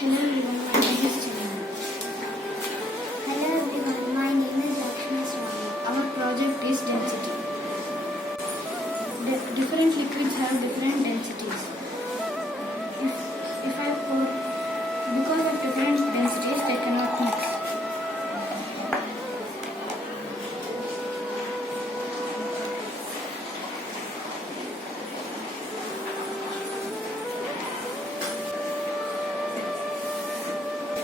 Hello everyone, my name is Chinna. Hello everyone, my name is Lakshmi Swami. Our project is density. Different liquids have different densities. If I pour, because of different densities, they cannot mix.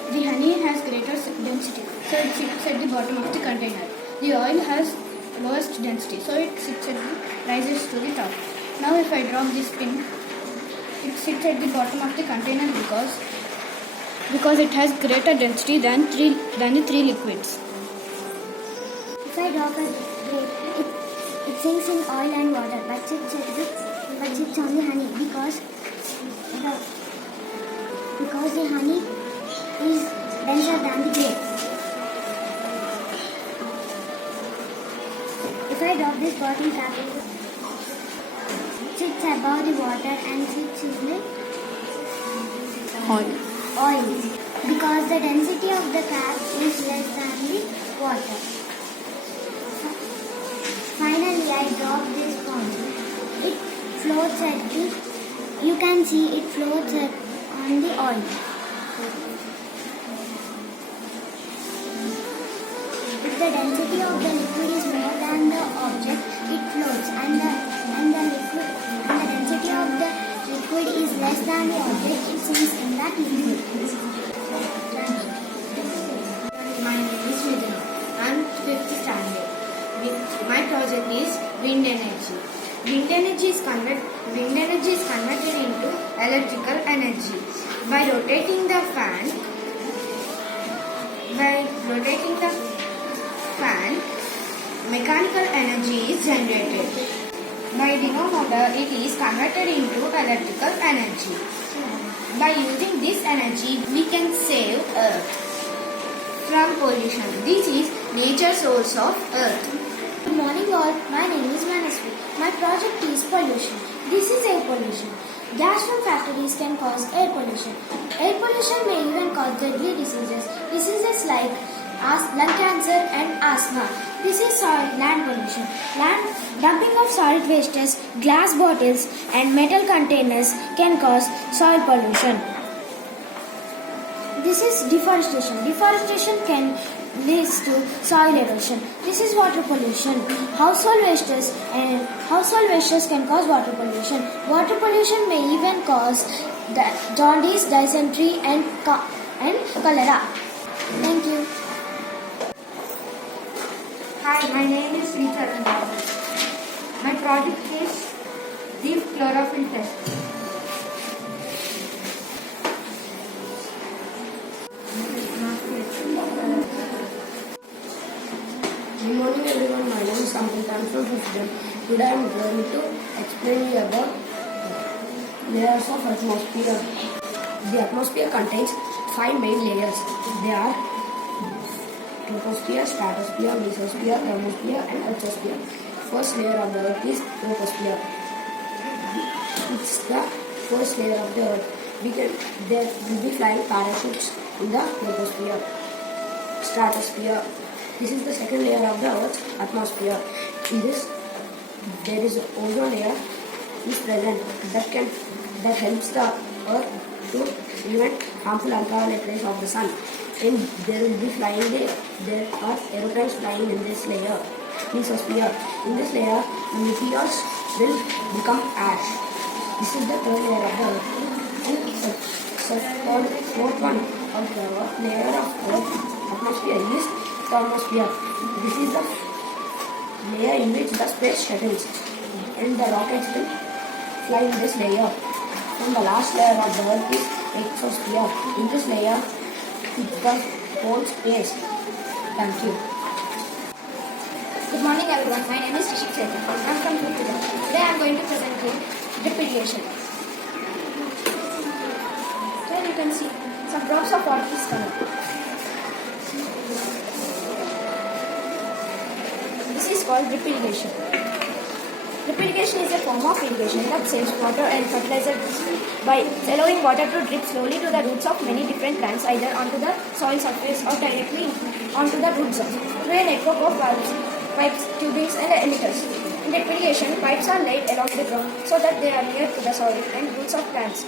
The honey has greater density, so it sits at the bottom of the container. The oil has lowest density, so it rises to the top. Now if I drop this pin, it sits at the bottom of the container because it has greater density than the three liquids. If I drop a grape, it sinks in oil and water, but sits on the honey because the honey is denser than the grape. If I drop this bottom cap, it sits above the water and sits in the oil because the density of the cap is less than the water. Finally, I drop this sponge. It floats you can see it floats on the oil. If the density of the liquid is more than the object, it floats, and the density of the liquid is less than the object, it sinks in that liquid. My name is Vidya. I am 5th standard. My project is wind energy. Wind energy is converted into electrical energy by rotating the fan. Mechanical energy is generated. By dynamo motor, it is converted into electrical energy. By using this energy, we can save Earth from pollution. This is nature's source of Earth. Good morning all, my name is Manasvi. My project is pollution. This is air pollution. Gas from factories can cause air pollution. Air pollution may even cause deadly diseases. Diseases like lung cancer and asthma. This is land pollution. Dumping of solid wastes, glass bottles and metal containers can cause soil pollution. This is deforestation. Deforestation can lead to soil erosion. This is water pollution. Household wastes can cause water pollution. Water pollution may even cause jaundice, dysentery and cholera. Thank you. Hi, my name is Rita Randhawa. My project is deep chlorophyll test. Good morning everyone, my name is Samrit. I am from 5th grade. Today I am going to explain you about layers of atmosphere. The atmosphere contains 5 main layers. They are troposphere, stratosphere, mesosphere, thermosphere and exosphere. First layer of the earth is troposphere. It's the first layer of the earth. There will be flying parachutes in the troposphere. Stratosphere. This is the second layer of the earth's atmosphere. In this, there is an ozone layer is present that helps the earth to prevent harmful ultraviolet rays of the sun. And there are aeroplanes flying in this layer. Mesosphere. In this layer, meteors will become ash. This is the third layer of the earth. And the fourth one of the layer of earth atmosphere is thermosphere. This is the layer in which the space shuttles and the rockets will fly in this layer. And the last layer of the earth is exosphere. In this layer, it's the whole space. Thank you. Good morning everyone, my name is Rishik Chetan. I am from 5th grade. Today I am going to present you drip irrigation. Here you can see some drops of water is coming. This is called drip irrigation. Drip irrigation is a form of irrigation that saves water and fertilizer by allowing water to drip slowly to the roots of many different plants, either onto the soil surface or directly onto the root zone through a network of valves, pipes, tubings, and emitters. In drip irrigation, pipes are laid along the ground so that they are near to the soil and roots of plants.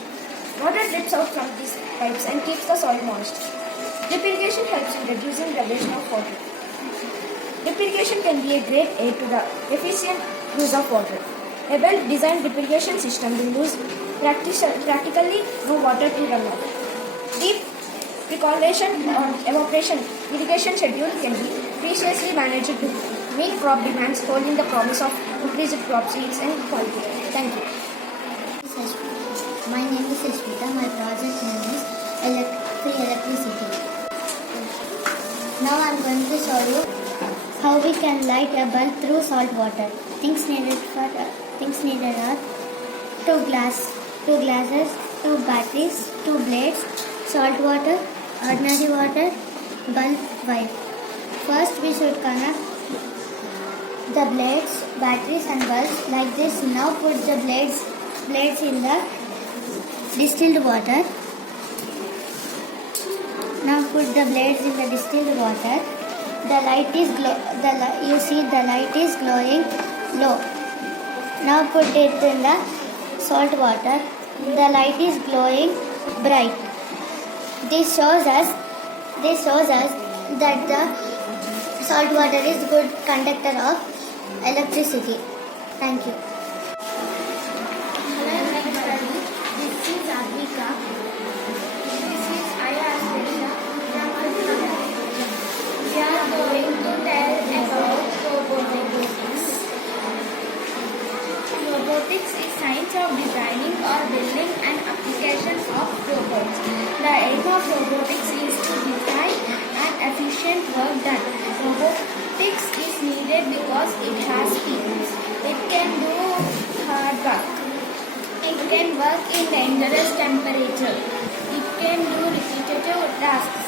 Water drips out from these pipes and keeps the soil moist. Drip irrigation helps in reducing degradation of water. Drip irrigation can be a great aid to the efficient use of water. A well-designed drip irrigation system will lose practically no water to run off. Deep percolation or evaporation irrigation schedule can be preciously managed to meet crop demands, holding the promise of increased crop yields and quality. Thank you. My name is Ashmita. My project name is Free Electricity. Now I am going to show you how we can light a bulb through salt water. Things needed are two glasses, two batteries, two blades, salt water, ordinary water, bulb wire. First we should connect the blades, batteries and bulbs like this. Now put the blades in the distilled water. Now put the blades in the distilled water. The light is you see the light is glowing low. Now put it in the salt water. The light is glowing bright. This shows us that the salt water is good conductor of electricity. Thank you. Hello everybody, this is Advika. This is Aya Asperia. We are going to tell about robotics. Robotics is science of designing or building an application of robots. The aim of robotics is to design an efficient work done. Robotics is needed because it has skills. It can do hard work. It can work in dangerous temperature. It can do repetitive tasks.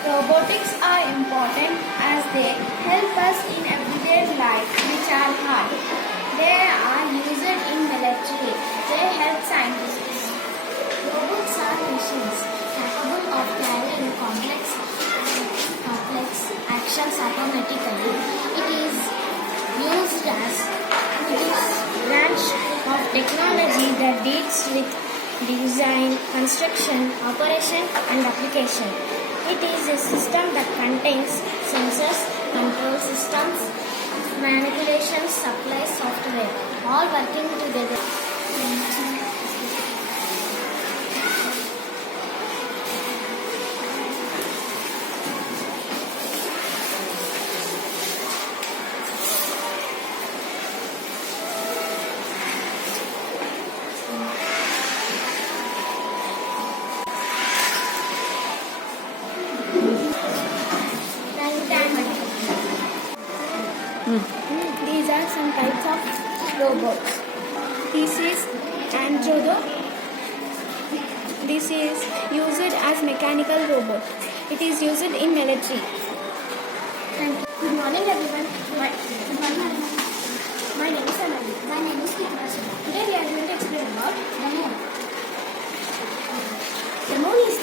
Robotics are important as they help us in everyday life which are hard. They are used in military. They help scientists. Robots are machines capable of carrying complex actions automatically. It is used as a branch of technology that deals with design, construction, operation and application. It is a system that contains sensors, control systems, manipulation, supply software, all working together. These are some types of robots. This is Androdo. This is used as mechanical robot. It is used in military. Thank you. Good morning everyone. My name is Anali. My name is Kipra. Today we are going to explain about the moon. The moon is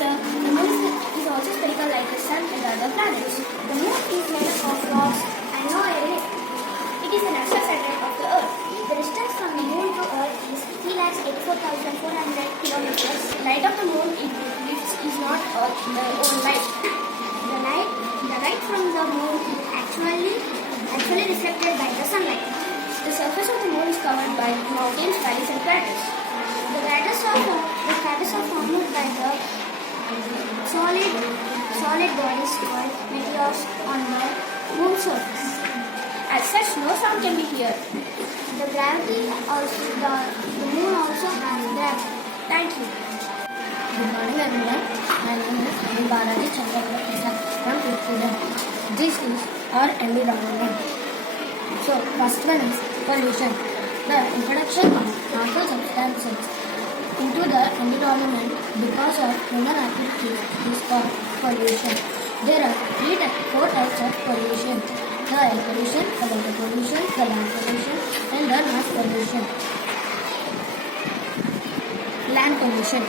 also spherical like the sun and the other planets. The moon is made up of rocks and no air in it. It is the natural satellite of the Earth. The distance from the moon to Earth is 3,84,400 kilometers. The light of the moon is not Earth's own light. The light from the moon is actually reflected by the sunlight. The surface of the moon is covered by mountains, valleys, and craters. The craters are formed by the solid bodies called meteors on the moon's surface. As such, no sound can be heard. The moon also has gravity. Thank you. Good morning everyone. My name is Balaji Chandra Prasad from Kuda. This is our environment. So, first one is pollution. The introduction of harmful substances into the environment because of human activities is called pollution. There are four types of pollution: the air pollution, the water pollution, the land pollution, and the noise pollution. Land pollution.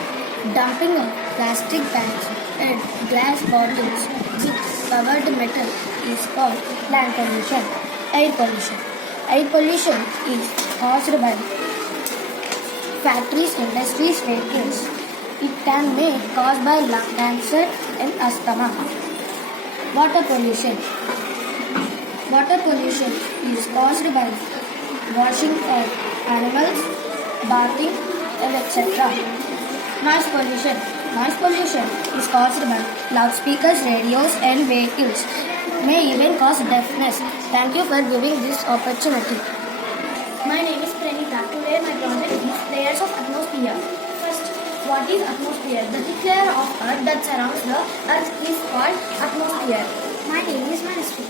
Dumping of plastic bags and glass bottles with covered metal is called land pollution. Air pollution. Air pollution is caused by factories, industries, vehicles. It can be caused by lung cancer and asthma. Water pollution. Water pollution is caused by washing of animals, bathing, and etc. Noise pollution. Noise pollution is caused by loudspeakers, radios, and vehicles. May even cause deafness. Thank you for giving this opportunity. My name is Pranita. Today my project is layers of atmosphere. First, what is atmosphere? The thick layer of earth that surrounds the earth is called atmosphere. My name is Manasvi.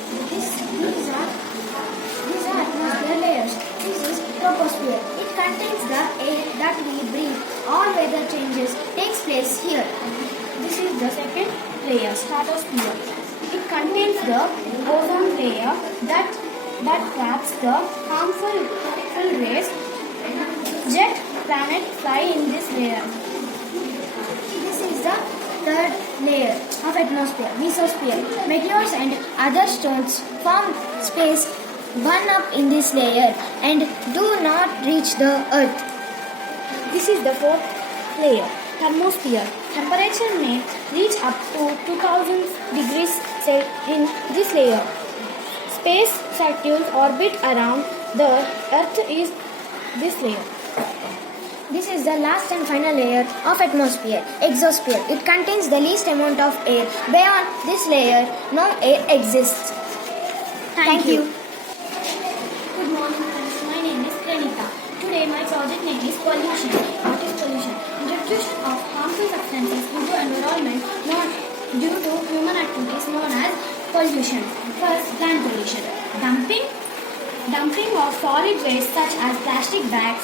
These are atmosphere layers. This is troposphere. It contains the air that we breathe. All weather changes takes place here. This is the second layer, stratosphere. It contains the ozone layer that traps the harmful rays. Jet planets fly in this layer. This is the third layer of atmosphere, mesosphere. Meteors and other stones from space burn up in this layer and do not reach the earth. This is the fourth layer, thermosphere. Temperature may reach up to 2000 degrees Celsius in this layer. Space circles orbit around the earth is this layer. This is the last and final layer of atmosphere, exosphere. It contains the least amount of air. Beyond this layer, no air exists. Thank you. Good morning friends, my name is Pranita. Today my project name is pollution. What is pollution? Introduction of harmful substances into environment due to human activities known as pollution. First, land pollution. Dumping of solid waste such as plastic bags,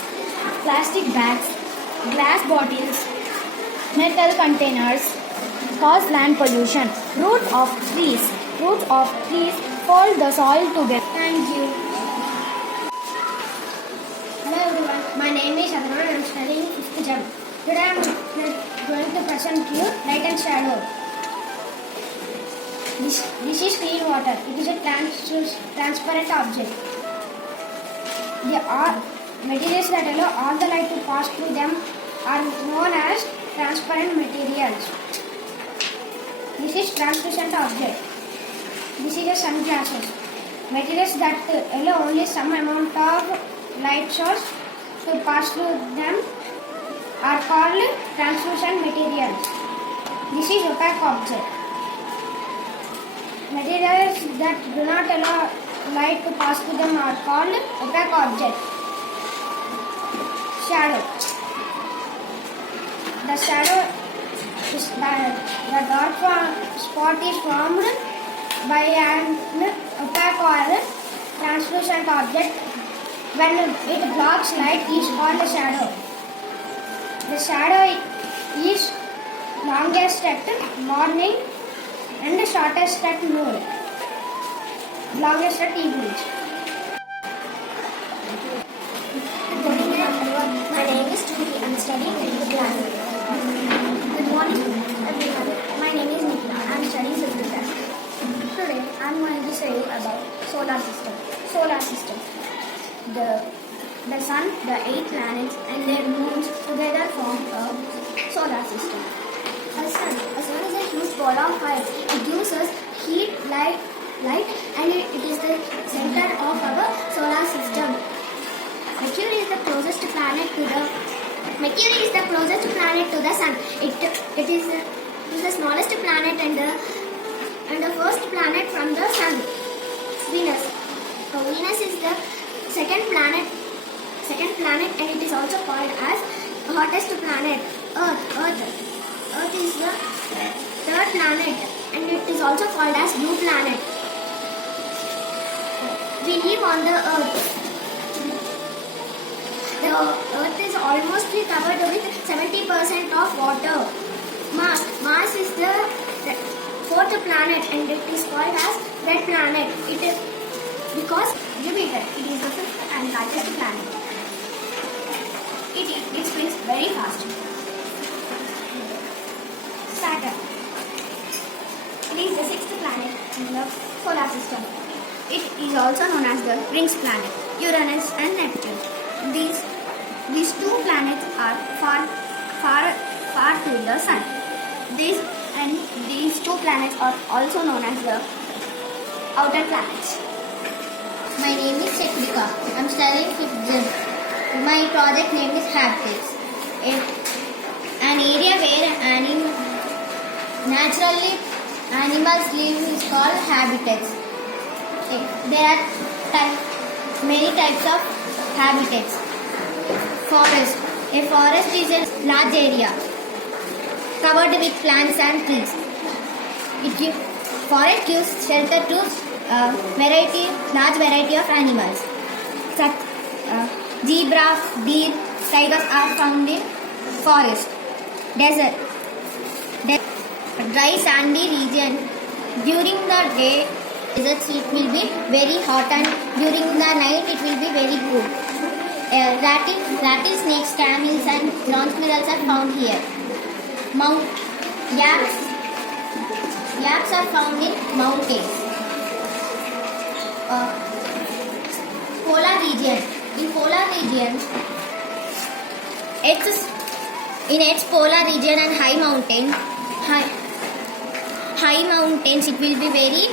glass bottles, metal containers cause land pollution. Roots of trees hold the soil together. Thank you. Hello everyone, my name is Adnan and I am studying 5th Jam. Today I am going to present you light and shadow. This is clean water. It is a transparent object. There are materials that allow all the light to pass through them are known as transparent materials. This is translucent object. This is a sunglasses. Materials that allow only some amount of light source to pass through them are called translucent materials. This is opaque object. Materials that do not allow light to pass through them are called opaque object. Shadow. The shadow is the dark spot is formed by an opaque or translucent object. When it blocks light, is called a shadow. The shadow is longest at morning and shortest at noon. Longest at evening. Good morning everyone. My name is Trudy. I am studying in the class. Good morning everyone. My name is Nikita. I am studying 5th class. Today I am going to say you about solar system. Solar system. The sun, the 8 planets and their moons together form a solar system. A sun is a huge ball of fire. It gives us heat, light and it is the center of our solar system. Mercury is the closest planet to the sun. It is the smallest planet and the first planet from the sun. Venus. Venus is the second planet and it is also called as hottest planet. Earth is the third planet and it is also called as blue planet. We live on the earth. The earth is almost covered with 70% of water. Mars is the fourth planet and it is called as red planet. It is because Jupiter. It is the fifth and largest planet. It spins very fast. Saturn. It is the sixth planet in the solar system. It is also known as the rings planet, Uranus and Neptune. These two planets are far to the sun. These two planets are also known as the outer planets. My name is Setrika. I'm studying 5th Gen. My project name is Habitats. An area where naturally animals live is called habitats. There are many types of habitats. Forest. A forest is a large area covered with plants and trees. Forest gives shelter to large variety of animals. Such zebras, deer, tigers are found in forest. Desert. Dry sandy region. During the day, deserts it will be very hot, and during the night it will be very cool. Rattlesnakes, camels and bronze squirrels are found here. Yaks are found in mountains. Polar region. In polar region, in its polar region and high mountains, it will be very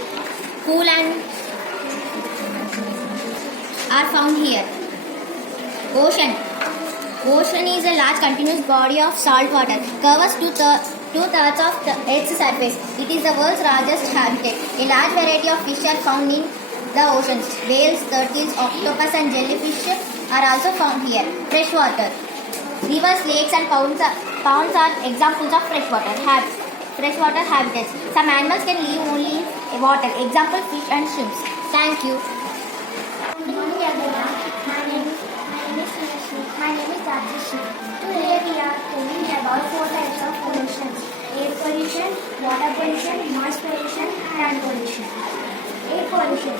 cool and are found here. Ocean. Ocean is a large continuous body of salt water, covers two-thirds of the Earth's surface. It is the world's largest habitat. A large variety of fish are found in the oceans. Whales, turtles, octopus and jellyfish are also found here. Freshwater. Rivers, lakes and ponds are examples of freshwater habitats. Some animals can live only in water. Example, fish and shrimps. Thank you. Good morning everyone. My name is Rajesh. Today we are talking about 4 types of pollution: air pollution, water pollution, noise pollution, and land pollution. Air pollution.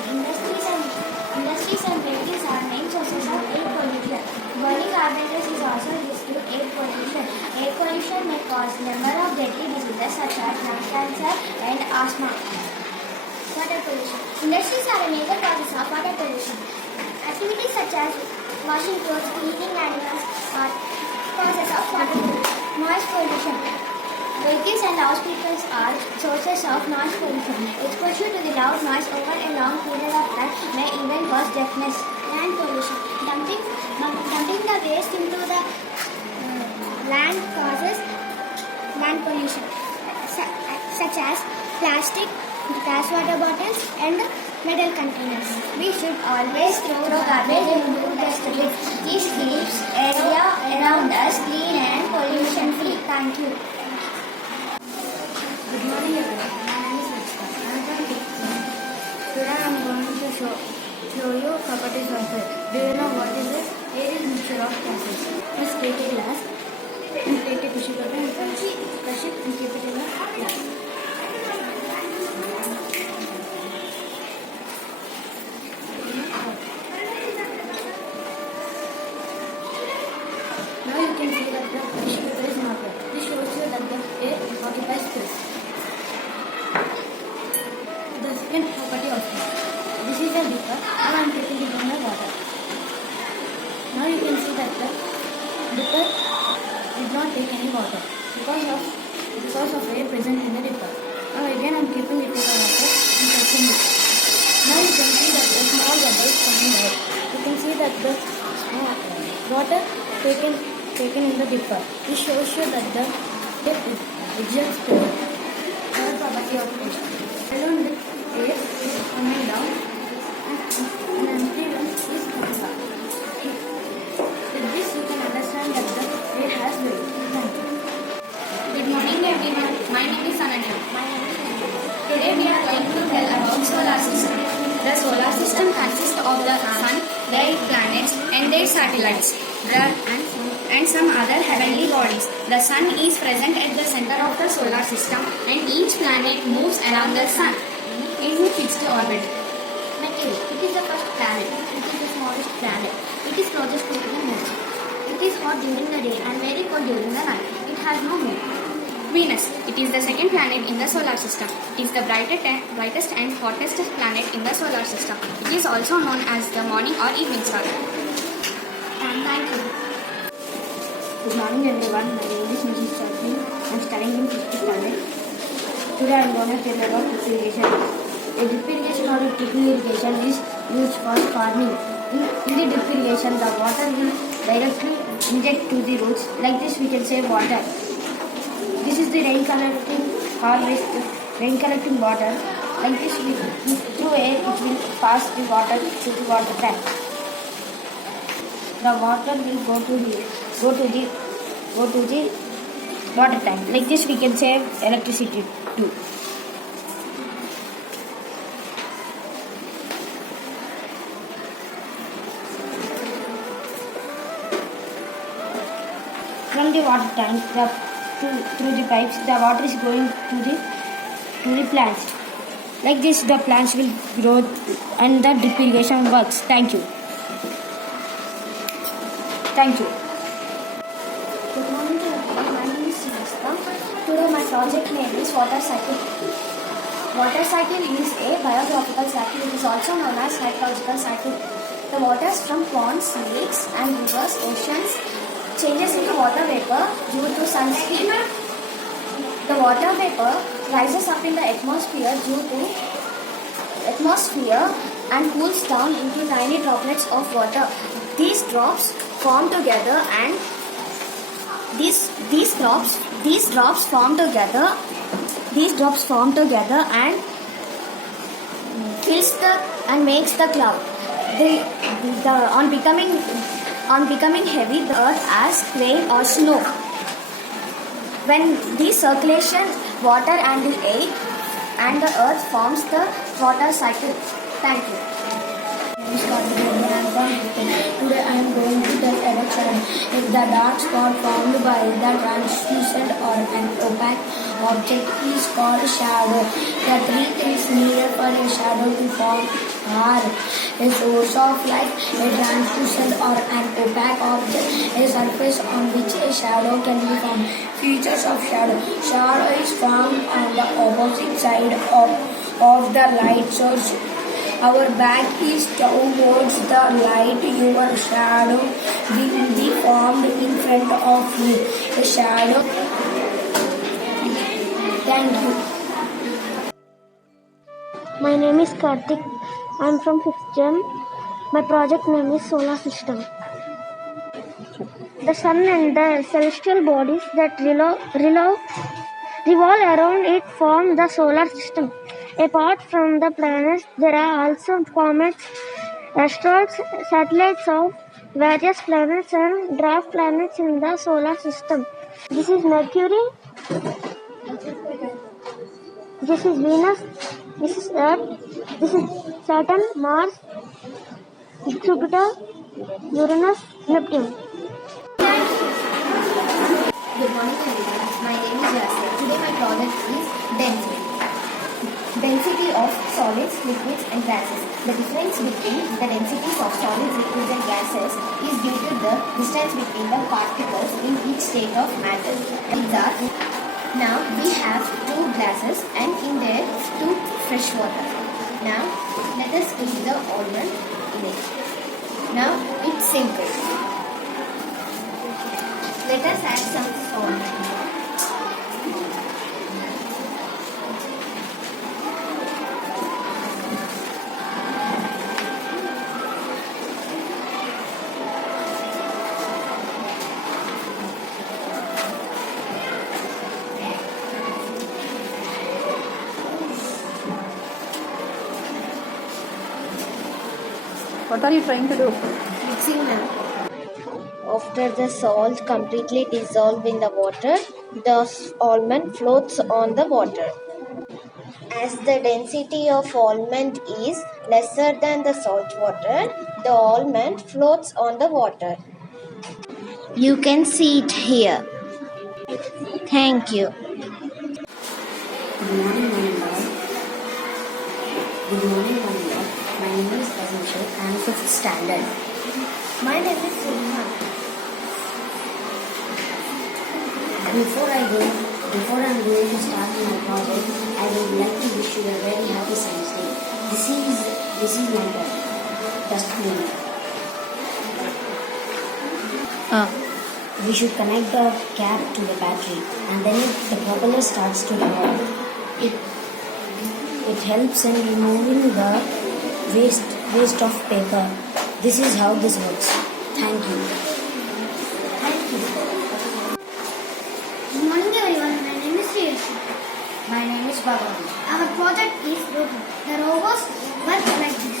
Industries and buildings are main sources of air pollution. Burning carbohydrates is also used to air pollution. Air pollution may cause number of deadly diseases such as lung cancer and asthma. Water pollution. Industries are a major causes of water pollution. Activities such as washing clothes, feeding animals are causes of water pollution. Noise pollution. Vehicles and loudspeakers are sources of noise pollution. Exposure to the loud noise over a long period of time may even cause deafness. Land pollution. Dumping the waste into the land causes land pollution, such as plastic, glass water bottles and metal containers. We should always throw garbage into dustbins. This keeps area around us clean and pollution free. Thank you. Good morning everyone. My name is Rachita. I am from 5th Gen. Today I am going to show you properties of air. Do you know what is it? Air is mixture of gases. Let's take a glass and take a tissue paper and brush it and keep it in a glass. Now you can see that the tissue paper is not wet. This shows you that the air occupies space. The second property of air. This is a dipper. Now I am taking it in the water. Now you can see that the dipper did not take any water because of air present in the dipper. Now again I am keeping it in the water and touching it. Now you can see that the small bubbles coming out. You can see that the water taken in the dipper. This shows you that the dip ejects air. Third property of air. Balloon with air is coming down and an empty one is coming up. With this you can understand that the air has weight. Thank you. Good morning everyone. My name is Ananya. Today we are going to tell about solar system. The solar system consists of the sun, their planets and their satellites and some other heavenly bodies. The sun is present at the center of the solar system and each planet moves around the sun in a fixed orbit. Mercury. It is the first planet. It is the hottest planet. It is closest to the moon. It is hot during the day and very cold during the night. It has no moon. Venus. It is the second planet in the solar system. It is the brightest and hottest planet in the solar system. It is also known as the morning or evening star. And thank you. Good morning everyone, my name is Mrs. Chatni. I am studying in 5th standard. Today I am going to tell about drip irrigation. A drip irrigation or a trickle irrigation is used for farming. In the drip irrigation, the water will directly inject to the roots. Like this we can save water. This is the rain collecting water. Like this through air it will pass the water to the water tank. The water will go to the water tank. Like this we can save electricity too. From the water tank through the pipes, the water is going to the plants. Like this the plants will grow and the drip irrigation works. Thank you. Thank you. Good morning to everyone. My name is Srivastava. Today my project name is Water Cycle. Water cycle is a biographical cycle. It is also known as hydrological cycle. The waters from ponds, lakes and rivers, oceans changes into water vapor due to sunsheat. The water vapor rises up in the atmosphere and cools down into tiny droplets of water. These drops form together and these drops form together and fills the and makes the cloud. On becoming heavy, the earth as rain or snow. When the circulation, water and the air and the earth forms the water cycle. Thank you. Today I am going to tell about shadow. If the dark spot formed by the translucent or an opaque object is called shadow. The three things needed for a shadow to form are a source of light, a translucent or an opaque object, a surface on which a shadow can be formed. Features of shadow. Shadow is formed on the opposite side of the light source. Our back is towards the light. Your shadow will be formed in front of you. A shadow. Thank you. My name is Karthik. I am from 5th Gen. My project name is Solar System. The sun and the celestial bodies that revolve around it form the solar system. Apart from the planets, there are also comets, asteroids, satellites of various planets and dwarf planets in the solar system. This is Mercury, this is Venus, this is Earth, this is Saturn, Mars, Jupiter, Uranus, Neptune. Good morning everyone. My name is Yasir. Today my project is density. Density of solids, liquids and gases. The difference between the densities of solids, liquids and gases is due to the distance between the particles in each state of matter. Now we have 2 glasses and in there 2 fresh water. Now let us give the order in it. Now it's simple. Let us add some salt. What are you trying to do? Mixing now. After the salt completely dissolves in the water, the almond floats on the water. As the density of almond is lesser than the salt water, the almond floats on the water. You can see it here. Thank you. Good morning, my lord. Good morning, my lord. My name is Kasan Sheikh. and 5th standard. My name is Sulhan. Before I'm going to start my project, I would like to wish you a very happy Science Day. This is my dustbin. We should connect the cap to the battery, and then the propeller starts to revolve. It helps in removing the waste of paper. This is how this works. Thank you. Good morning everyone. My name is Sriyashi. My name is Bhagavan. Our project is Robo. The robots work like this.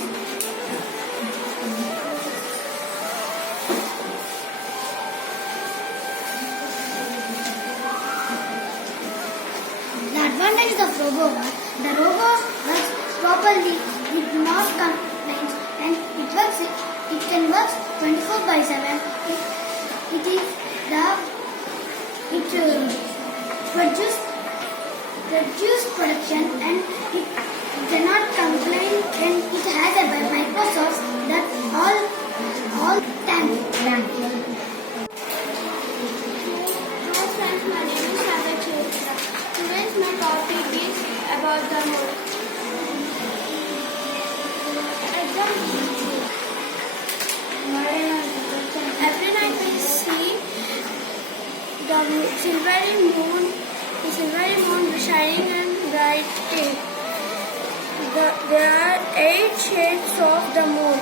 The advantage of Robo are the Robo works properly with not complaints and it can work 24/7. It produce production and it cannot complain and it has a Microsoft that all time. Hi friends, my name is Radha Chitra. Today's my topic is about the moon. Every night we see the silvery moon shining and bright. There are 8 shades of the moon.